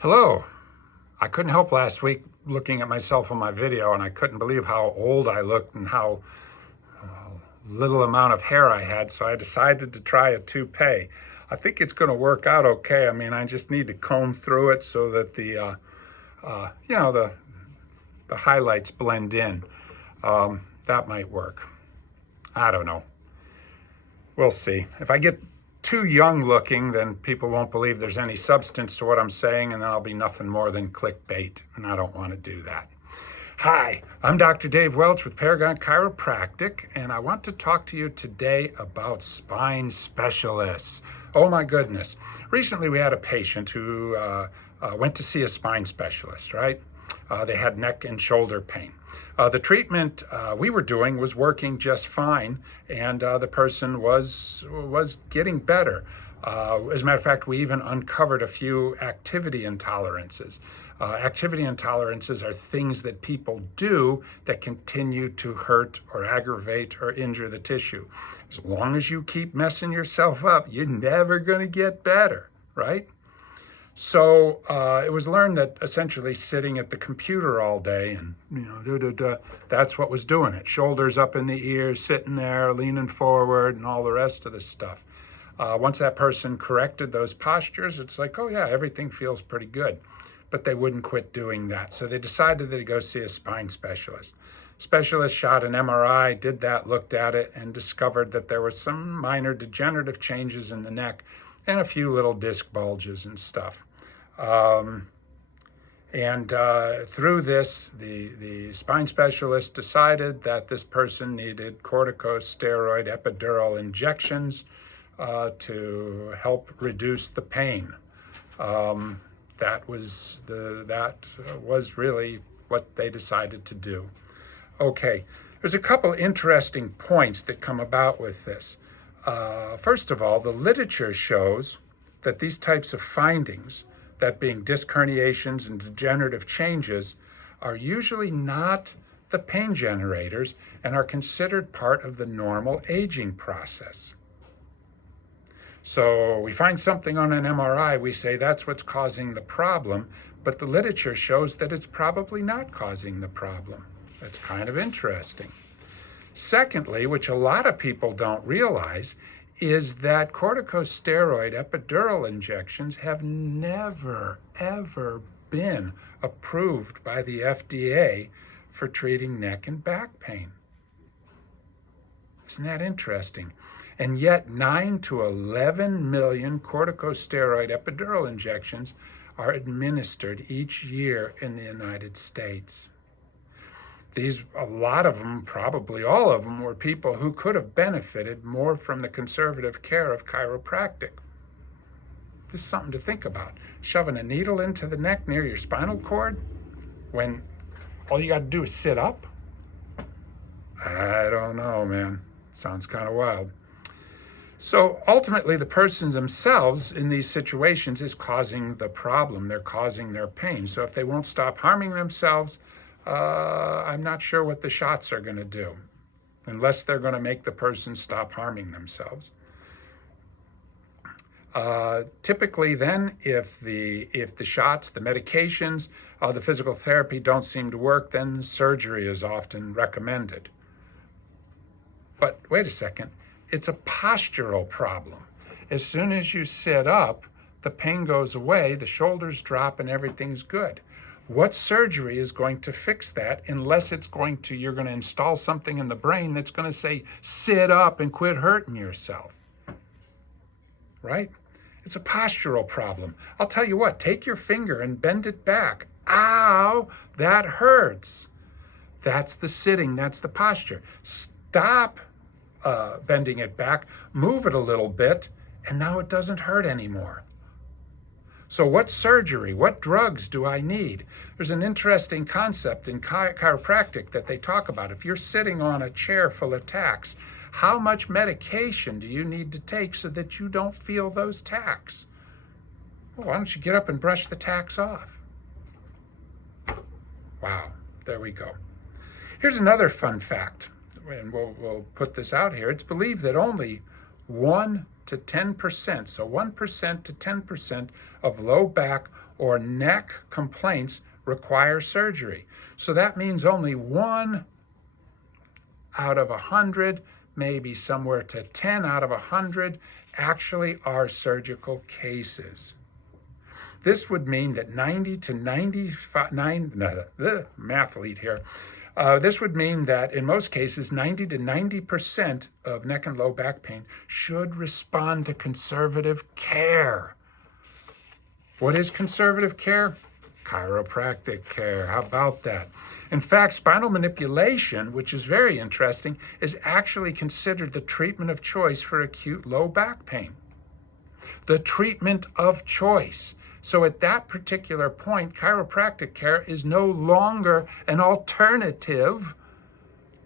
Hello. I couldn't help last week looking at myself on my video, and I couldn't believe how old I looked and how little amount of hair I had, so I decided to try a toupee. I think it's going to work out okay. I mean, I just need to comb through it so that the highlights blend in. That might work. I don't know. We'll see. If I get too young looking, then people won't believe there's any substance to what I'm saying, and then I'll be nothing more than clickbait, and I don't want to do that. Hi, I'm Dr. Dave Welch with Paragon Chiropractic, and I want to talk to you today about spine specialists. Oh my goodness. Recently we had a patient who went to see a spine specialist, right? They had neck and shoulder pain. The treatment we were doing was working just fine, and the person was getting better. As a matter of fact, we even uncovered a few activity intolerances. Activity intolerances are things that people do that continue to hurt or aggravate or injure the tissue. As long as you keep messing yourself up, you're never going to get better, right? So it was learned that essentially sitting at the computer all day and, that's what was doing it. Shoulders up in the ears, sitting there, leaning forward, and all the rest of the stuff. Once that person corrected those postures, it's like, oh yeah, everything feels pretty good. But they wouldn't quit doing that. So they decided to go see a spine specialist. Specialist shot an MRI, did that, looked at it, and discovered that there was some minor degenerative changes in the neck and a few little disc bulges and stuff. Through this, the spine specialist decided that this person needed corticosteroid epidural injections to help reduce the pain. That was really what they decided to do. Okay, there's a couple interesting points that come about with this. First of all, the literature shows that these types of findings, that being disc herniations and degenerative changes, are usually not the pain generators and are considered part of the normal aging process. So we find something on an MRI, we say that's what's causing the problem, but the literature shows that it's probably not causing the problem. That's kind of interesting. Secondly, which a lot of people don't realize, is that corticosteroid epidural injections have never, ever been approved by the FDA for treating neck and back pain. Isn't that interesting? And yet 9 to 11 million corticosteroid epidural injections are administered each year in the United States. A lot of them, probably all of them, were people who could have benefited more from the conservative care of chiropractic. Just something to think about. Shoving a needle into the neck near your spinal cord when all you got to do is sit up? I don't know, man. Sounds kind of wild. So ultimately, the persons themselves in these situations is causing the problem. They're causing their pain. So if they won't stop harming themselves, I'm not sure what the shots are going to do, unless they're going to make the person stop harming themselves. Typically then, if the shots, the medications, the physical therapy don't seem to work, then surgery is often recommended. But wait a second, it's a postural problem. As soon as you sit up, the pain goes away, the shoulders drop, and everything's good. What surgery is going to fix that unless you're going to install something in the brain that's going to say, sit up and quit hurting yourself, right? It's a postural problem. I'll tell you what, take your finger and bend it back. Ow, that hurts. That's the sitting, that's the posture. Stop bending it back, move it a little bit, and now it doesn't hurt anymore. So what surgery, what drugs do I need? There's an interesting concept in chiropractic that they talk about. If you're sitting on a chair full of tacks, how much medication do you need to take so that you don't feel those tacks? Well, why don't you get up and brush the tacks off? Wow, there we go. Here's another fun fact, and we'll put this out here. It's believed that only 1 to 10%, so 1% to 10% of low back or neck complaints require surgery. So that means only 1 out of 100, maybe somewhere to 10 out of 100, actually are surgical cases. This would mean that 90 to 95, the mathlete here, this would mean that in most cases, 90 to 90% of neck and low back pain should respond to conservative care. What is conservative care? Chiropractic care. How about that? In fact, spinal manipulation, which is very interesting, is actually considered the treatment of choice for acute low back pain. The treatment of choice. So at that particular point, chiropractic care is no longer an alternative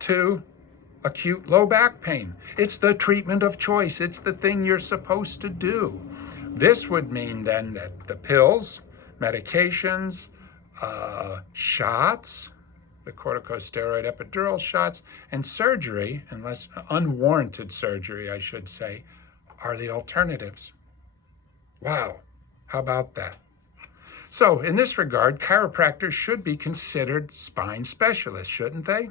to acute low back pain. It's the treatment of choice. It's the thing you're supposed to do. This would mean then that the pills, medications, shots, the corticosteroid epidural shots, and surgery, unless unwarranted surgery, I should say, are the alternatives. Wow. How about that? So in this regard, chiropractors should be considered spine specialists, shouldn't they?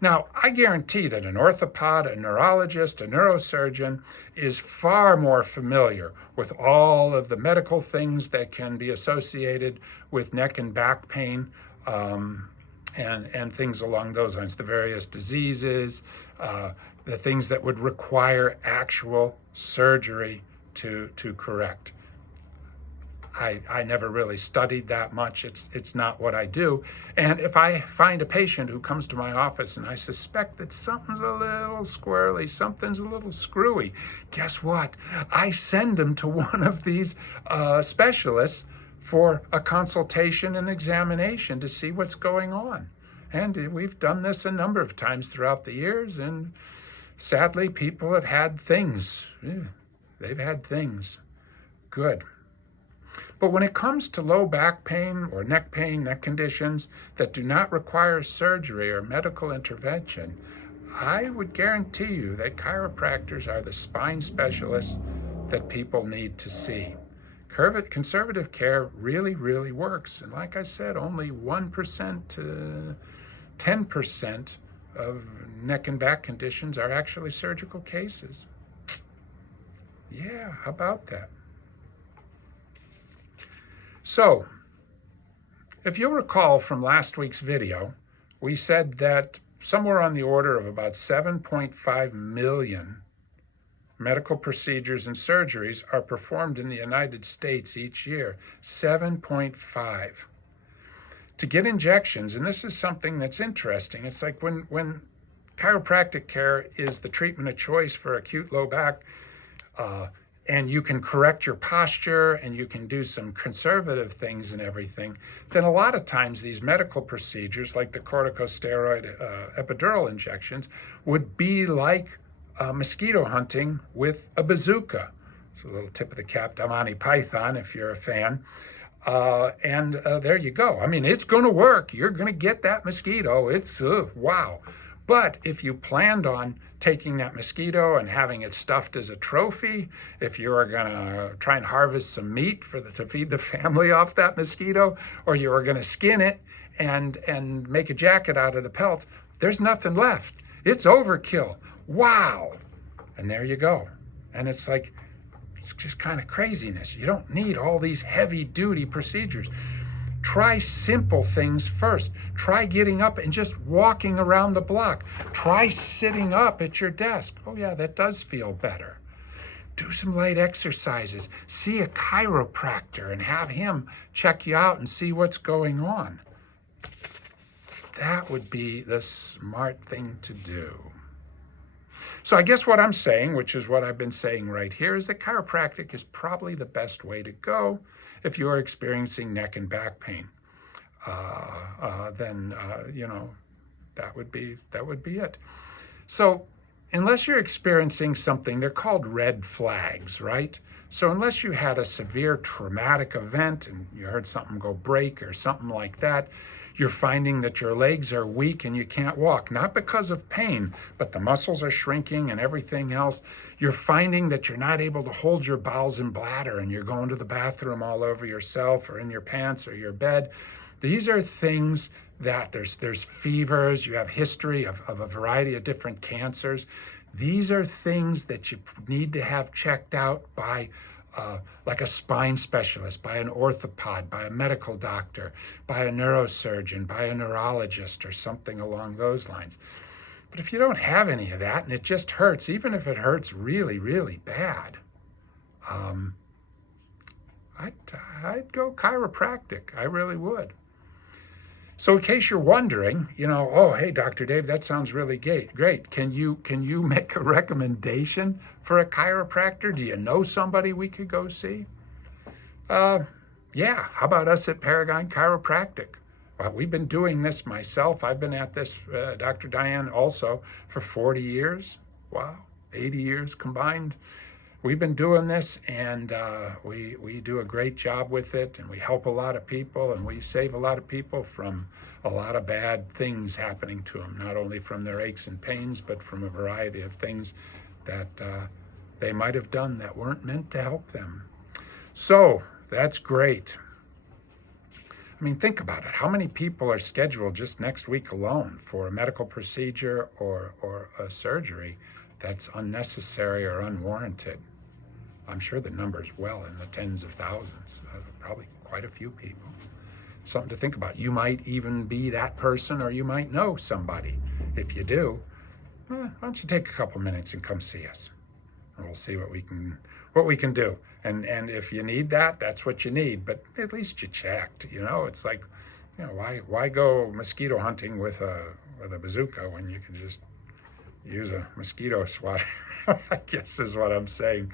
Now, I guarantee that an orthopod, a neurologist, a neurosurgeon is far more familiar with all of the medical things that can be associated with neck and back pain and things along those lines, the various diseases, the things that would require actual surgery to correct. I never really studied that much. It's not what I do. And if I find a patient who comes to my office and I suspect that something's a little squirrely, something's a little screwy, guess what? I send them to one of these specialists for a consultation and examination to see what's going on. And we've done this a number of times throughout the years, and sadly, people have had things. They've had things. Good. But when it comes to low back pain or neck pain, neck conditions that do not require surgery or medical intervention, I would guarantee you that chiropractors are the spine specialists that people need to see. Conservative care really, really works. And like I said, only 1% to 10% of neck and back conditions are actually surgical cases. Yeah, how about that? So, if you'll recall from last week's video, we said that somewhere on the order of about 7.5 million medical procedures and surgeries are performed in the United States each year. 7.5. To get injections, and this is something that's interesting, it's like when chiropractic care is the treatment of choice for acute low back, and you can correct your posture and you can do some conservative things and everything, then a lot of times these medical procedures like the corticosteroid epidural injections would be like mosquito hunting with a bazooka. It's a little tip of the cap to Monty Python if you're a fan. And there you go. I mean, it's going to work. You're going to get that mosquito. It's wow. But if you planned on taking that mosquito and having it stuffed as a trophy, if you are going to try and harvest some meat to feed the family off that mosquito, or you are going to skin it and make a jacket out of the pelt, there's nothing left. It's overkill. Wow. And there you go. And it's like, it's just kind of craziness. You don't need all these heavy duty procedures. Try simple things first. Try getting up and just walking around the block. Try sitting up at your desk. Oh yeah, that does feel better. Do some light exercises. See a chiropractor and have him check you out and see what's going on. That would be the smart thing to do. So I guess what I'm saying, which is what I've been saying right here, is that chiropractic is probably the best way to go if you're experiencing neck and back pain. Then that would be it. So unless you're experiencing something, they're called red flags, right? So unless you had a severe traumatic event and you heard something go break or something like that, You're finding that your legs are weak and you can't walk, not because of pain, but the muscles are shrinking and everything else. You're finding that you're not able to hold your bowels and bladder, and you're going to the bathroom all over yourself or in your pants or your bed. These are things that there's fevers, you have history of a variety of different cancers. These are things that you need to have checked out by like a spine specialist, by an orthopod, by a medical doctor, by a neurosurgeon, by a neurologist, or something along those lines. But if you don't have any of that and it just hurts, even if it hurts really, really bad, I'd go chiropractic. I really would. So in case you're wondering, oh, hey, Dr. Dave, that sounds really great. Can you make a recommendation for a chiropractor? Do you know somebody we could go see? Yeah, how about us at Paragon Chiropractic? Well, we've been doing this myself. I've been at this, Dr. Diane also, for 40 years. Wow, 80 years combined. We've been doing this, and we do a great job with it, and we help a lot of people, and we save a lot of people from a lot of bad things happening to them, not only from their aches and pains, but from a variety of things that they might have done that weren't meant to help them. So that's great. I mean, think about it. How many people are scheduled just next week alone for a medical procedure or a surgery that's unnecessary or unwarranted? I'm sure the number's well in the tens of thousands, probably quite a few people. Something to think about. You might even be that person, or you might know somebody. If you do, why don't you take a couple minutes and come see us, and we'll see what we can do. And if you need that, that's what you need. But at least you checked. It's like, why go mosquito hunting with a bazooka when you can just use a mosquito swatter? I guess is what I'm saying.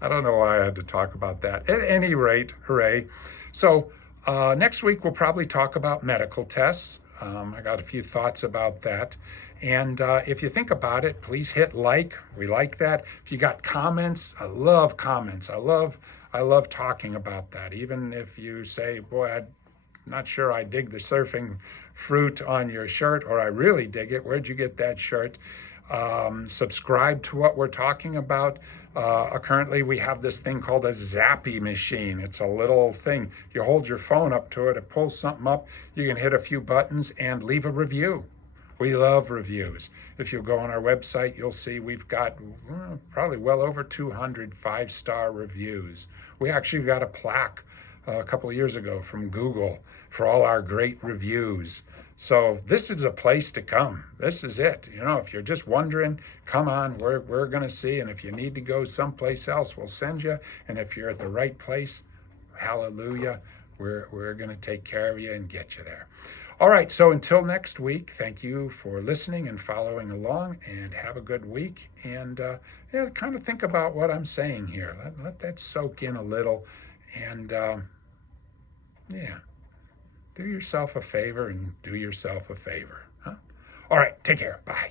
I don't know why I had to talk about that. At any rate, hooray. So next week we'll probably talk about medical tests. I got a few thoughts about that. And if you think about it, please hit like. We like that. If you got comments, I love comments. I love talking about that. Even if you say, boy, I'm not sure I dig the surfing fruit on your shirt, or I really dig it. Where'd you get that shirt? Subscribe to what we're talking about. Currently we have this thing called a Zappy machine. It's a little thing. You hold your phone up to it, it pulls something up, you can hit a few buttons and leave a review. We love reviews. If you go on our website, you'll see we've got probably well over 200 5-star reviews. We actually got a plaque a couple of years ago from Google for all our great reviews. So this is a place to come. This is it. If you're just wondering, come on, we're going to see. And if you need to go someplace else, we'll send you. And if you're at the right place, hallelujah, we're going to take care of you and get you there. All right, so until next week, thank you for listening and following along, and have a good week. And kind of think about what I'm saying here. Let that soak in a little. And do yourself a favor and do yourself a favor. Huh? All right, take care. Bye.